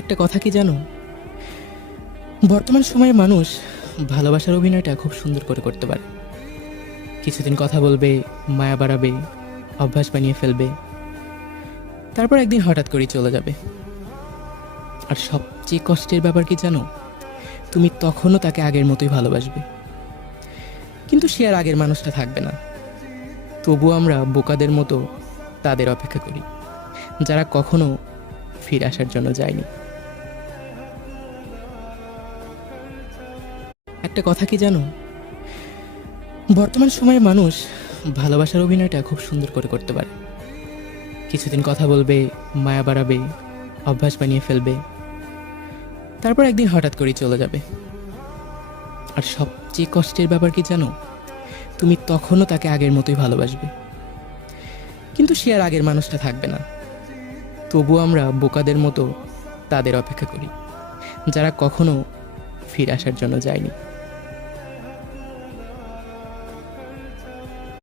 একটা কথা কি জানো, বর্তমান সময়ের মানুষ ভালোবাসার অভিনয়টা খুব সুন্দর করে করতে পারে। কিছুদিন কথা বলবে, মায়া বাড়াবে, অভ্যাস বানিয়ে ফেলবে, তারপর একদিন হঠাৎ করেই চলে যাবে। আর সবচেয়ে কষ্টের ব্যাপার কি জানো, তুমি তখনও তাকে আগের মতোই ভালোবাসবে, কিন্তু সে আর আগের মানুষটা থাকবে না। তবুও আমরা বোকাদের মতো তাদের অপেক্ষা করি, যারা কখনো ফিরে আসার জন্য যায়নি। একটা কথা কি জানো, বর্তমান সময়ের মানুষ ভালোবাসার অভিনয়টা খুব সুন্দর করে করতে পারে। কিছুদিন কথা বলবে, মায়া বাড়াবে, অভ্যাস বানিয়ে ফেলবে, তারপর একদিন হঠাৎ করেই চলে যাবে। আর সবচেয়ে কষ্টের ব্যাপার কি জানো, তুমি তখনও তাকে আগের মতোই ভালোবাসবে, কিন্তু সে আর আগের মানুষটা থাকবে না। তবুও আমরা বোকাদের মতো তাদের অপেক্ষা করি, যারা কখনো ফিরে আসার জন্য যায়নি।